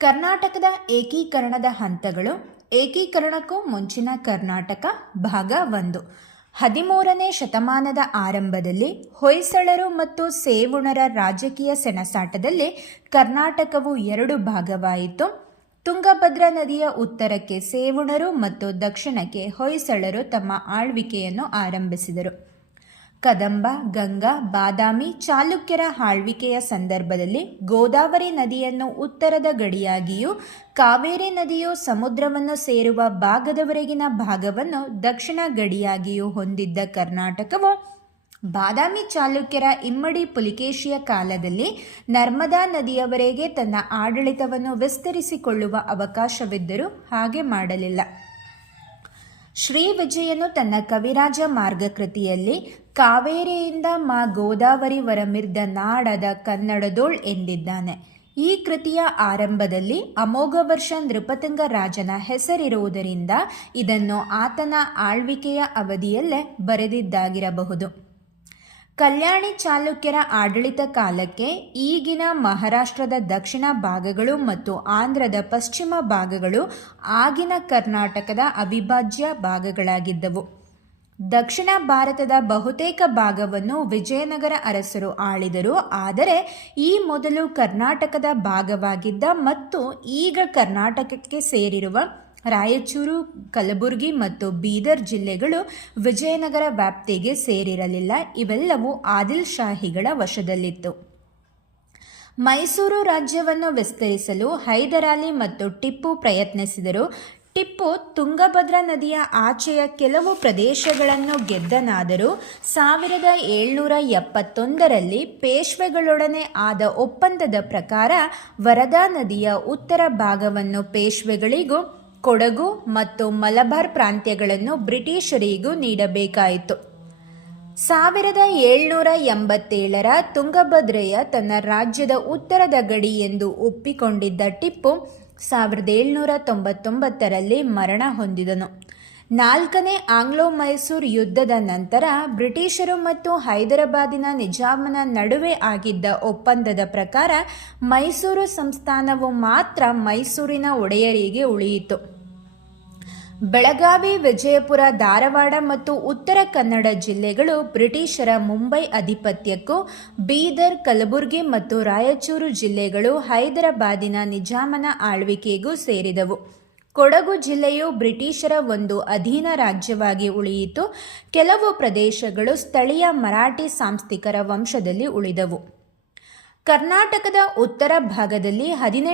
ಕರ್ನಾಟಕದ ಏಕೀಕರಣದ ಹಂತಗಳು. ಏಕೀಕರಣಕ್ಕೂ ಮುಂಚಿನ ಕರ್ನಾಟಕ ಭಾಗ 1. 13ನೇ ಶತಮಾನದ ಆರಂಭದಲ್ಲಿ ಹೊಯ್ಸಳರು ಮತ್ತು ಸೇವುಣರ ರಾಜಕೀಯ ಸೆಣಸಾಟದಲ್ಲಿ ಕರ್ನಾಟಕವು 2 ಭಾಗವಾಯಿತು. ತುಂಗಭದ್ರಾ ನದಿಯ ಉತ್ತರಕ್ಕೆ ಸೇವುಣರು ಮತ್ತು ದಕ್ಷಿಣಕ್ಕೆ ಹೊಯ್ಸಳರು ತಮ್ಮ ಆಳ್ವಿಕೆಯನ್ನು ಆರಂಭಿಸಿದರು. ಕದಂಬ, ಗಂಗಾ, ಬಾದಾಮಿ, ಚಾಲುಕ್ಯರ ಆಳ್ವಿಕೆಯ ಸಂದರ್ಭದಲ್ಲಿ ಗೋದಾವರಿ ನದಿಯನ್ನು ಉತ್ತರದ ಗಡಿಯಾಗಿಯೂ ಕಾವೇರಿ ನದಿಯು ಸಮುದ್ರವನ್ನು ಸೇರುವ ಭಾಗದವರೆಗಿನ ಭಾಗವನ್ನು ದಕ್ಷಿಣ ಗಡಿಯಾಗಿಯೂ ಹೊಂದಿದ್ದ ಕರ್ನಾಟಕವು ಬಾದಾಮಿ ಚಾಲುಕ್ಯರ ಇಮ್ಮಡಿ ಪುಲಿಕೇಶಿಯ ಕಾಲದಲ್ಲಿ ನರ್ಮದಾ ನದಿಯವರೆಗೆ ತನ್ನ ಆಡಳಿತವನ್ನು ವಿಸ್ತರಿಸಿಕೊಳ್ಳುವ ಅವಕಾಶವಿದ್ದರೂ ಹಾಗೆ ಮಾಡಲಿಲ್ಲ. ಶ್ರೀ ವಿಜಯನು ತನ್ನ ಕವಿರಾಜ ಮಾರ್ಗ ಕೃತಿಯಲ್ಲಿ ಕಾವೇರಿಯಿಂದ ಮಾ ಗೋದಾವರಿವರಮಿರ್ದ ನಾಡದ ಕನ್ನಡದೋಳ್ ಎಂದಿದ್ದಾನೆ. ಈ ಕೃತಿಯ ಆರಂಭದಲ್ಲಿ ಅಮೋಘ ವರ್ಷ ನೃಪತುಂಗ ರಾಜನ ಹೆಸರಿರುವುದರಿಂದ ಇದನ್ನು ಆತನ ಆಳ್ವಿಕೆಯ ಅವಧಿಯಲ್ಲೇ ಬರೆದಿದ್ದಾಗಿರಬಹುದು. ಕಲ್ಯಾಣಿ ಚಾಲುಕ್ಯರ ಆಡಳಿತ ಕಾಲಕ್ಕೆ ಈಗಿನ ಮಹಾರಾಷ್ಟ್ರದ ದಕ್ಷಿಣ ಭಾಗಗಳು ಮತ್ತು ಆಂಧ್ರದ ಪಶ್ಚಿಮ ಭಾಗಗಳು ಆಗಿನ ಕರ್ನಾಟಕದ ಅವಿಭಾಜ್ಯ ಭಾಗಗಳಾಗಿದ್ದವು. ದಕ್ಷಿಣ ಭಾರತದ ಬಹುತೇಕ ಭಾಗವನ್ನು ವಿಜಯನಗರ ಅರಸರು ಆಳಿದರು. ಆದರೆ ಈ ಮೊದಲು ಕರ್ನಾಟಕದ ಭಾಗವಾಗಿದ್ದ ಮತ್ತು ಈಗ ಕರ್ನಾಟಕಕ್ಕೆ ಸೇರಿರುವ ರಾಯಚೂರು, ಕಲಬುರಗಿ ಮತ್ತು ಬೀದರ್ ಜಿಲ್ಲೆಗಳು ವಿಜಯನಗರ ವ್ಯಾಪ್ತಿಗೆ ಸೇರಿರಲಿಲ್ಲ. ಇವೆಲ್ಲವೂ ಆದಿಲ್ ಶಾಹಿಗಳ ವಶದಲ್ಲಿತ್ತು. ಮೈಸೂರು ರಾಜ್ಯವನ್ನು ವಿಸ್ತರಿಸಲು ಹೈದರಾಲಿ ಮತ್ತು ಟಿಪ್ಪು ಪ್ರಯತ್ನಿಸಿದರು. ಟಿಪ್ಪು ತುಂಗಭದ್ರಾ ನದಿಯ ಆಚೆಯ ಕೆಲವು ಪ್ರದೇಶಗಳನ್ನು ಗೆದ್ದನಾದರೂ 1771ರಲ್ಲಿ ಪೇಶ್ವೆಗಳೊಡನೆ ಆದ ಒಪ್ಪಂದದ ಪ್ರಕಾರ ವರದಾ ನದಿಯ ಉತ್ತರ ಭಾಗವನ್ನು ಪೇಶ್ವೆಗಳಿಗೂ ಕೊಡಗು ಮತ್ತು ಮಲಬಾರ್ ಪ್ರಾಂತ್ಯಗಳನ್ನು ಬ್ರಿಟಿಷರಿಗೂ ನೀಡಬೇಕಾಯಿತು. 1787ರ ತುಂಗಭದ್ರೆಯ ತನ್ನ ರಾಜ್ಯದ ಉತ್ತರದ ಗಡಿ ಎಂದು ಒಪ್ಪಿಕೊಂಡಿದ್ದ ಟಿಪ್ಪು 1799ರಲ್ಲಿ ಮರಣ ಹೊಂದಿದನು. 4ನೇ ಆಂಗ್ಲೋ ಮೈಸೂರು ಯುದ್ಧದ ನಂತರ ಬ್ರಿಟಿಷರು ಮತ್ತು ಹೈದರಾಬಾದಿನ ನಿಜಾಮನ ನಡುವೆ ಆಗಿದ್ದ ಒಪ್ಪಂದದ ಪ್ರಕಾರ ಮೈಸೂರು ಸಂಸ್ಥಾನವು ಮಾತ್ರ ಮೈಸೂರಿನ ಒಡೆಯರಿಗೆ ಉಳಿಯಿತು. ಬೆಳಗಾವಿ, ವಿಜಯಪುರ, ಧಾರವಾಡ ಮತ್ತು ಉತ್ತರ ಕನ್ನಡ ಜಿಲ್ಲೆಗಳು ಬ್ರಿಟಿಷರ ಮುಂಬೈ ಅಧಿಪತ್ಯಕ್ಕೂ, ಬೀದರ್, ಕಲಬುರಗಿ ಮತ್ತು ರಾಯಚೂರು ಜಿಲ್ಲೆಗಳು ಹೈದರಾಬಾದಿನ ನಿಜಾಮನ ಆಳ್ವಿಕೆಗೂ ಸೇರಿದವು. ಕೊಡಗು ಜಿಲ್ಲೆಯು ಬ್ರಿಟಿಷರ ಒಂದು ಅಧೀನ ರಾಜ್ಯವಾಗಿ ಉಳಿಯಿತು. ಕೆಲವು ಪ್ರದೇಶಗಳು ಸ್ಥಳೀಯ ಮರಾಠಿ ಸಾಂಸ್ಥಿಕರ ವಂಶದಲ್ಲಿ ಉಳಿದವು. ಕರ್ನಾಟಕದ ಉತ್ತರ ಭಾಗದಲ್ಲಿ 18